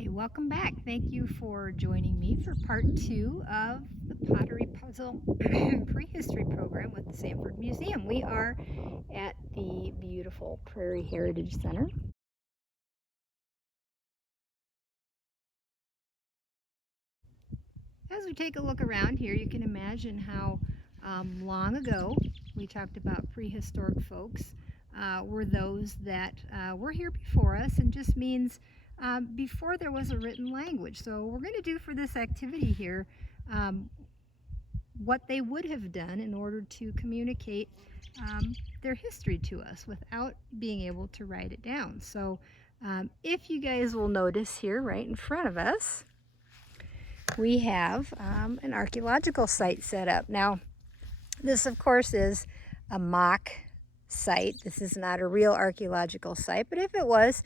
Hi, welcome back. Thank you for joining me for part 2 of the Pottery Puzzle Prehistory program with the Sanford Museum. We are at the beautiful Prairie Heritage Center. As we take a look around here, you can imagine how long ago we talked about prehistoric folks were those that were here before us, and just means before there was a written language. So we're going to do for this activity here what they would have done in order to communicate their history to us without being able to write it down. So if you guys will notice here right in front of us, we have an archaeological site set up. Now, this of course is a mock site. This is not a real archaeological site, but if it was,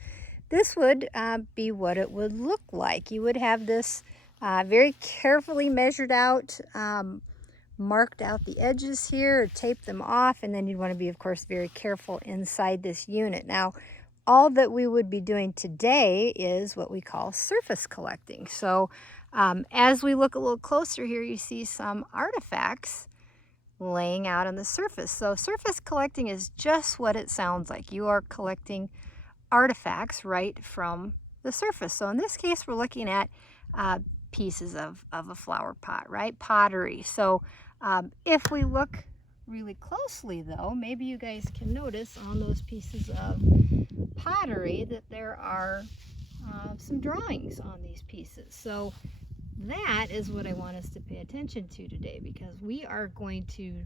this would be what it would look like. You would have this very carefully measured out, marked out the edges here, taped them off, and then you'd want to be, of course, very careful inside this unit. Now, all that we would be doing today is what we call surface collecting. So as we look a little closer here, you see some artifacts laying out on the surface. So surface collecting is just what it sounds like. You are collecting artifacts right from the surface. So in this case, we're looking at pieces of a flower pot, right? Pottery. So if we look really closely though, maybe you guys can notice on those pieces of pottery that there are some drawings on these pieces. So that is what I want us to pay attention to today, because we are going to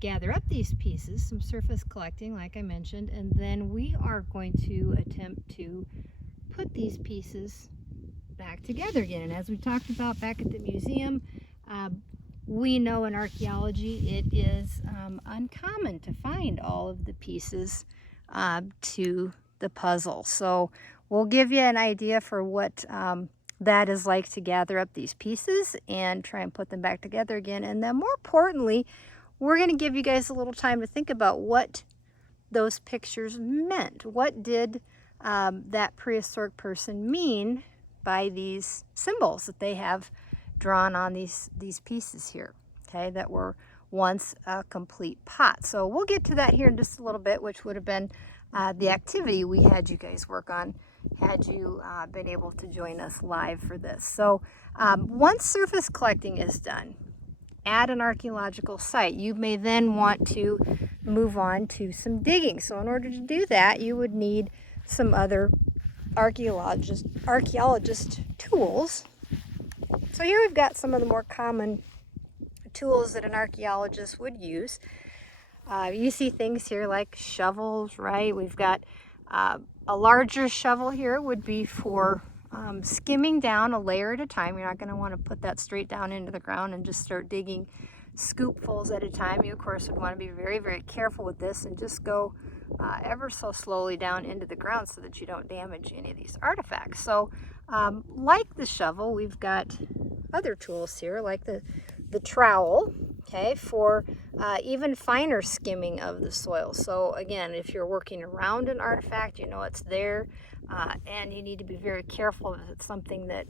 gather up these pieces, some surface collecting like I mentioned, and then we are going to attempt to put these pieces back together again. And as we talked about back at the museum, we know in archaeology it is uncommon to find all of the pieces to the puzzle. So we'll give you an idea for what that is like to gather up these pieces and try and put them back together again. And then more importantly, we're going to give you guys a little time to think about what those pictures meant. What did that prehistoric person mean by these symbols that they have drawn on these pieces here, okay, that were once a complete pot. So we'll get to that here in just a little bit, which would have been the activity we had you guys work on had you been able to join us live for this. So once surface collecting is done at an archaeological site, you may then want to move on to some digging. So in order to do that, you would need some other archaeologist tools. So here we've got some of the more common tools that an archaeologist would use. You see things here like shovels, right? We've got a larger shovel here would be for skimming down a layer at a time. You're not going to want to put that straight down into the ground and just start digging scoopfuls at a time. You, of course, would want to be very, very careful with this and just go ever so slowly down into the ground so that you don't damage any of these artifacts. So like the shovel, we've got other tools here like the trowel, okay, for even finer skimming of the soil. So again, if you're working around an artifact, you know it's there, and you need to be very careful if it's something that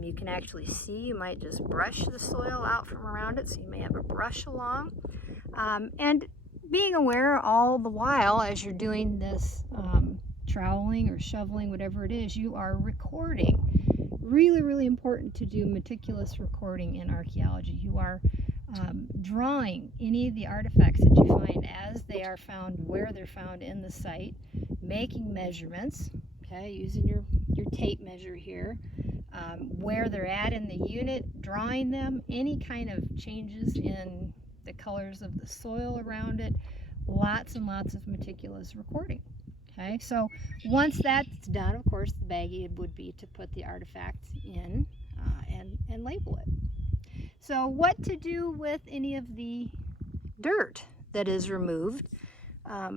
you can actually see. You might just brush the soil out from around it, so you may have a brush along. And being aware all the while as you're doing this troweling or shoveling, whatever it is, you are recording. Really, really important to do meticulous recording in archaeology. You are drawing any of the artifacts that you find as they are found, where they're found in the site, making measurements, okay, using your tape measure here, where they're at in the unit, drawing them, any kind of changes in the colors of the soil around it, lots and lots of meticulous recording. Okay, so once that's done, of course, the baggie would be to put the artifacts in and label it. So what to do with any of the dirt that is removed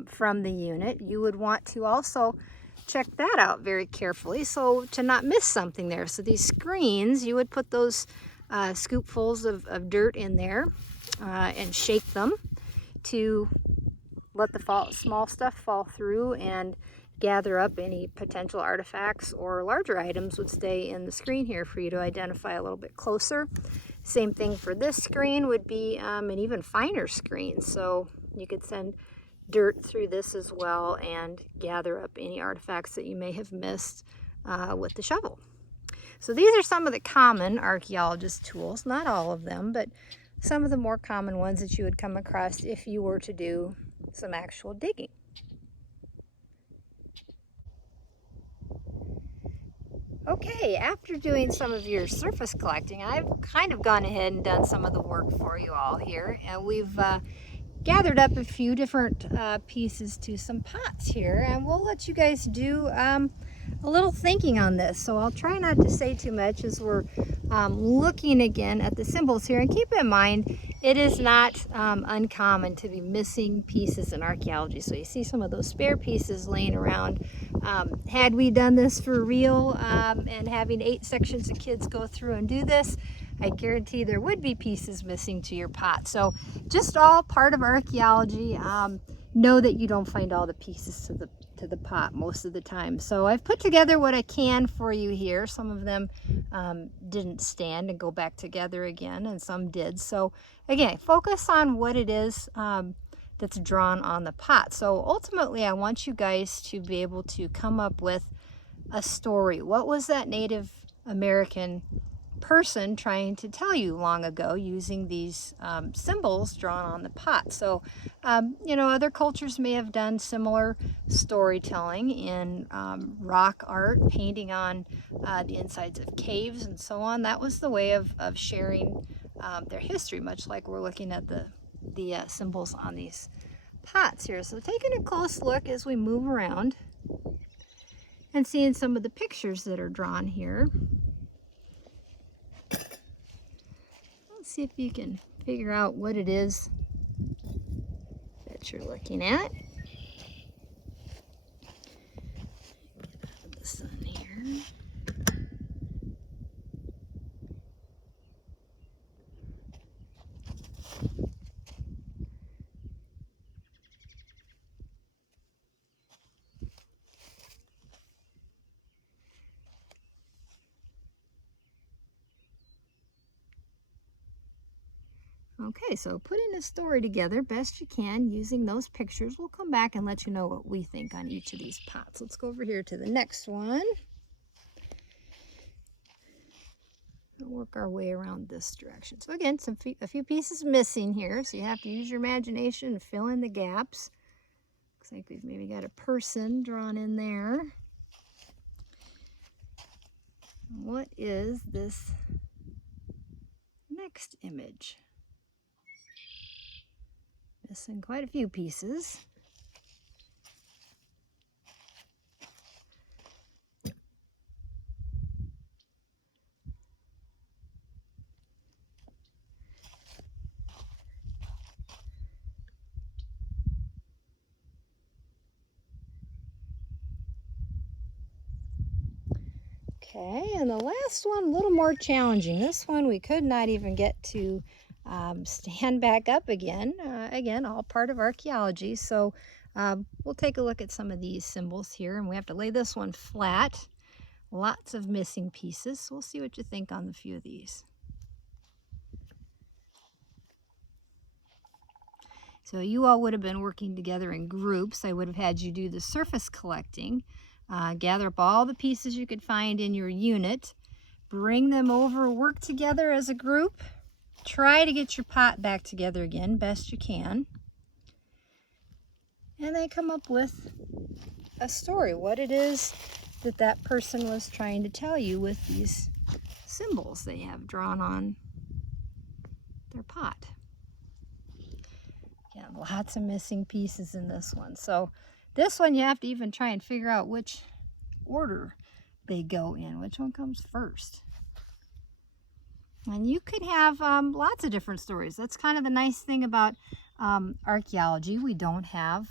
from the unit, you would want to also check that out very carefully so to not miss something there. So these screens, you would put those scoopfuls of dirt in there and shake them to let the small stuff fall through, and gather up any potential artifacts or larger items would stay in the screen here for you to identify a little bit closer. Same thing for this screen would be an even finer screen. So you could send dirt through this as well and gather up any artifacts that you may have missed with the shovel. So these are some of the common archaeologist tools, not all of them, but some of the more common ones that you would come across if you were to do some actual digging. Okay, after doing some of your surface collecting, I've kind of gone ahead and done some of the work for you all here, and we've gathered up a few different pieces to some pots here, and we'll let you guys do a little thinking on this. So I'll try not to say too much as we're looking again at the symbols here, and keep in mind it is not uncommon to be missing pieces in archaeology. So you see some of those spare pieces laying around. Had we done this for real and having 8 sections of kids go through and do this, I guarantee there would be pieces missing to your pot. So just all part of archaeology. Know that you don't find all the pieces to the pot most of the time. So I've put together what I can for you here. Some of them didn't stand and go back together again, and some did. So again, focus on what it is that's drawn on the pot. So ultimately, I want you guys to be able to come up with a story. What was that Native American person trying to tell you long ago using these symbols drawn on the pot? So you know, other cultures may have done similar storytelling in rock art, painting on the insides of caves and so on. That was the way of sharing their history, much like we're looking at the symbols on these pots here. So taking a close look as we move around and seeing some of the pictures that are drawn here. Let's see if you can figure out what it is that you're looking at. Get out of the sun here. Okay, so putting a story together best you can using those pictures. We'll come back and let you know what we think on each of these pots. Let's go over here to the next one. We'll work our way around this direction. So again, a few pieces missing here, so you have to use your imagination and fill in the gaps. Looks like we've maybe got a person drawn in there. What is this next image? Missing quite a few pieces. Okay, and the last one, a little more challenging. This one we could not even get to stand back up again. Again, all part of archaeology. So we'll take a look at some of these symbols here, and we have to lay this one flat. Lots of missing pieces. So we'll see what you think on a few of these. So you all would have been working together in groups. I would have had you do the surface collecting. Gather up all the pieces you could find in your unit. Bring them over, work together as a group. Try to get your pot back together again, best you can. And then come up with a story, what it is that that person was trying to tell you with these symbols they have drawn on their pot. Yeah, lots of missing pieces in this one. So this one you have to even try and figure out which order they go in, which one comes first. And you could have lots of different stories. That's kind of the nice thing about archaeology. We don't have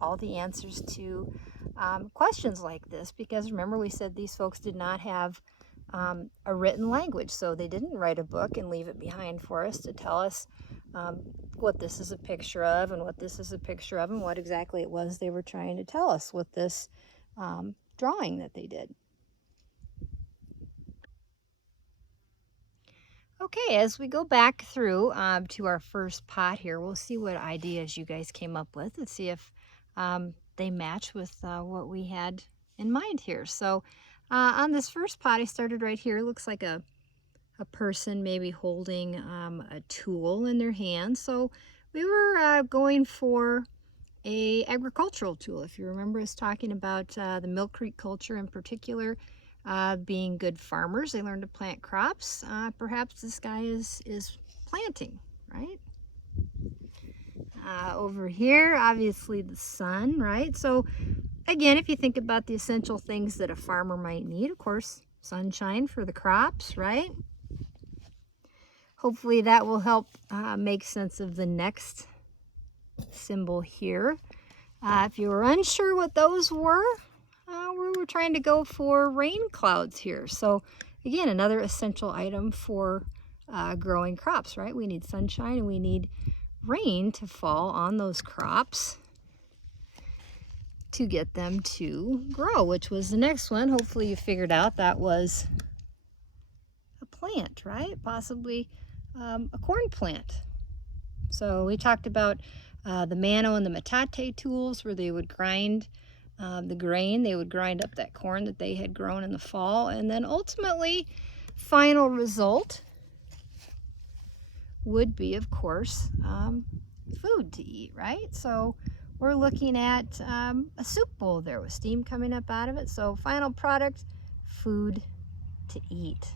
all the answers to questions like this, because remember we said these folks did not have a written language, so they didn't write a book and leave it behind for us to tell us what this is a picture of and what this is a picture of and what exactly it was they were trying to tell us with this drawing that they did. Okay, as we go back through to our first pot here, we'll see what ideas you guys came up with. Let's see if they match with what we had in mind here. So on this first pot, I started right here. It looks like a person maybe holding a tool in their hand. So we were going for a agricultural tool. If you remember us talking about the Mill Creek culture in particular, being good farmers, they learned to plant crops. Perhaps this guy is planting, right? Over here, obviously the sun, right? So again, if you think about the essential things that a farmer might need, of course, sunshine for the crops, right? Hopefully that will help make sense of the next symbol here. If you were unsure what those were, we were trying to go for rain clouds here. So again, another essential item for growing crops, right? We need sunshine and we need rain to fall on those crops to get them to grow, which was the next one. Hopefully you figured out that was a plant, right? Possibly a corn plant. So we talked about the mano and the metate tools where they would grind the grain. They would grind up that corn that they had grown in the fall. And then ultimately, final result would be, of course, food to eat, right? So we're looking at a soup bowl there with steam coming up out of it. So final product, food to eat.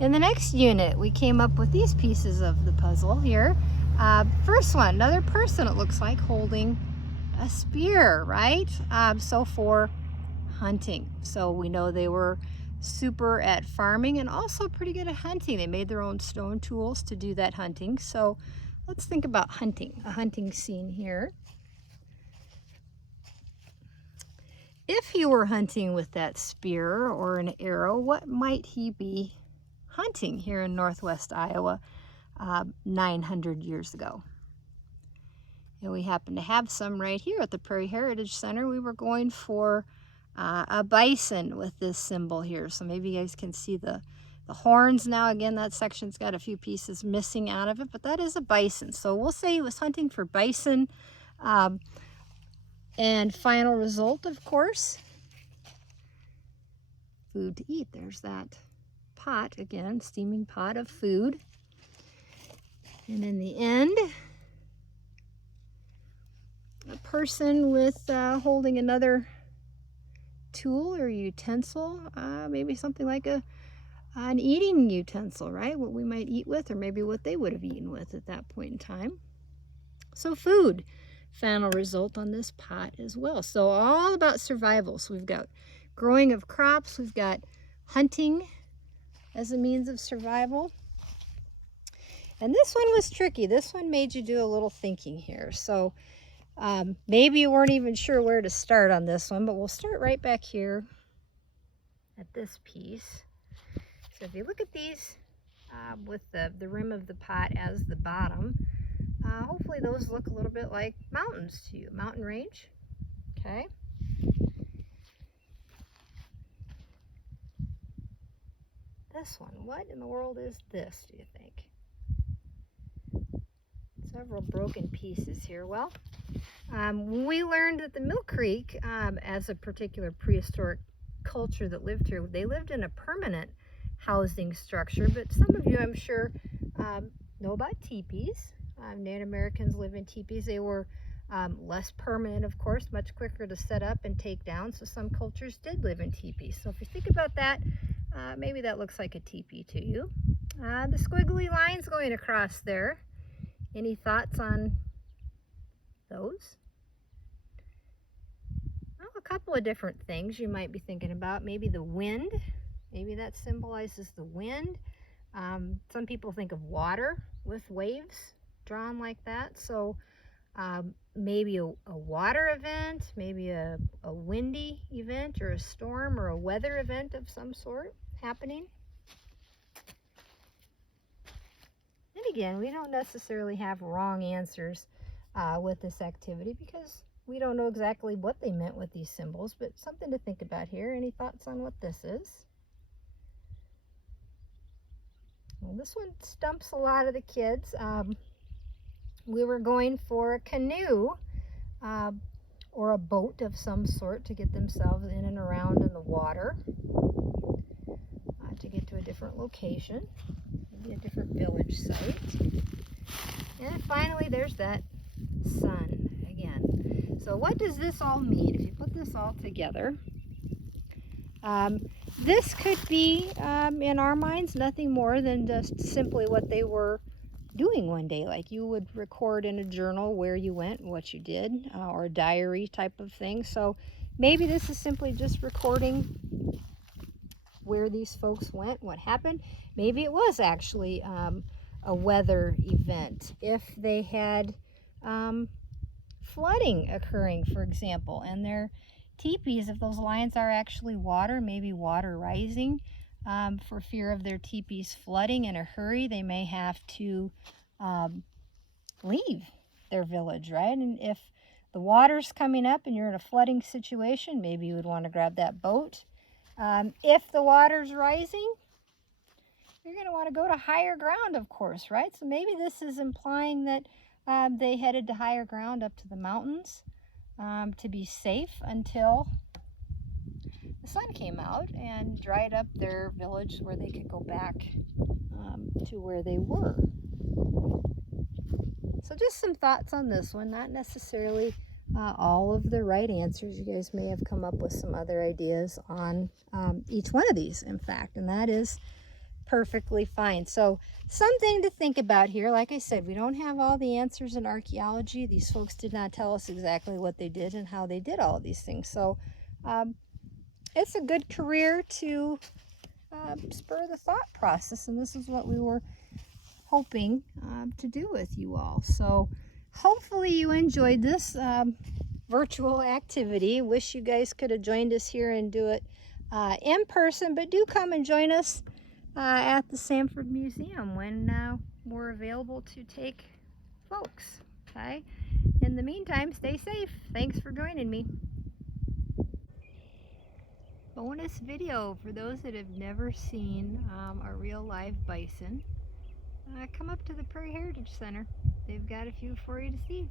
In the next unit, we came up with these pieces of the puzzle here. First one, another person, it looks like, holding a spear, right? So for hunting. So we know they were super at farming and also pretty good at hunting. They made their own stone tools to do that hunting. So let's think about hunting, a hunting scene here. If he were hunting with that spear or an arrow, what might he be hunting here in northwest Iowa 900 years ago? And we happen to have some right here at the Prairie Heritage Center. We were going for a bison with this symbol here. So maybe you guys can see the horns now. Again, that section's got a few pieces missing out of it, but that is a bison. So we'll say he was hunting for bison. And final result, of course, food to eat. There's that pot again, steaming pot of food. And in the end, a person with holding another tool or utensil, maybe something like an eating utensil, right? What we might eat with, or maybe what they would have eaten with at that point in time. So food, final result on this pot as well. So all about survival. So we've got growing of crops, we've got hunting as a means of survival. And this one was tricky. This one made you do a little thinking here. So maybe you weren't even sure where to start on this one, but we'll start right back here at this piece. So if you look at these with the rim of the pot as the bottom, hopefully those look a little bit like mountains to you, mountain range, okay? This one, what in the world is this, do you think? Several broken pieces here. Well, we learned that the Mill Creek, as a particular prehistoric culture that lived here, they lived in a permanent housing structure, but some of you, I'm sure, know about teepees. Native Americans live in teepees. They were less permanent, of course, much quicker to set up and take down, so some cultures did live in teepees. So if you think about that, maybe that looks like a teepee to you. The squiggly lines going across there, any thoughts on those? Well, a couple of different things you might be thinking about. Maybe the wind, maybe that symbolizes the wind. Some people think of water with waves drawn like that. So maybe a water event, maybe a windy event or a storm or a weather event of some sort happening. again, we don't necessarily have wrong answers with this activity because we don't know exactly what they meant with these symbols, but something to think about here. Any thoughts on what this is? Well, this one stumps a lot of the kids. We were going for a canoe or a boat of some sort to get themselves in and around in the water to get to a different location, maybe a different village site. And then finally there's that sun again. So what does this all mean? If you put this all together, this could be, in our minds, nothing more than just simply what they were doing one day. Like you would record in a journal where you went, what you did, or a diary type of thing. So maybe this is simply just recording where these folks went, what happened. Maybe it was actually a weather event. If they had flooding occurring, for example, and their teepees, if those lines are actually water, maybe water rising, for fear of their teepees flooding in a hurry, they may have to leave their village, right? And if the water's coming up and you're in a flooding situation, maybe you would want to grab that boat. If the water's rising, you're going to want to go to higher ground, of course, right? So maybe this is implying that they headed to higher ground up to the mountains to be safe until the sun came out and dried up their village where they could go back to where they were. So just some thoughts on this one, not necessarily all of the right answers. You guys may have come up with some other ideas on each one of these, in fact, and that is perfectly fine. So something to think about here. Like I said, we don't have all the answers in archaeology. These folks did not tell us exactly what they did and how they did all of these things. So it's a good career to spur the thought process, and this is what we were hoping to do with you all. So hopefully you enjoyed this virtual activity. Wish you guys could have joined us here and do it in person, but do come and join us at the Sanford Museum when we're available to take folks. Okay, in the meantime, stay safe. Thanks for joining me. Bonus video for those that have never seen a real live bison. Come up to the Prairie Heritage Center. They've got a few for you to see.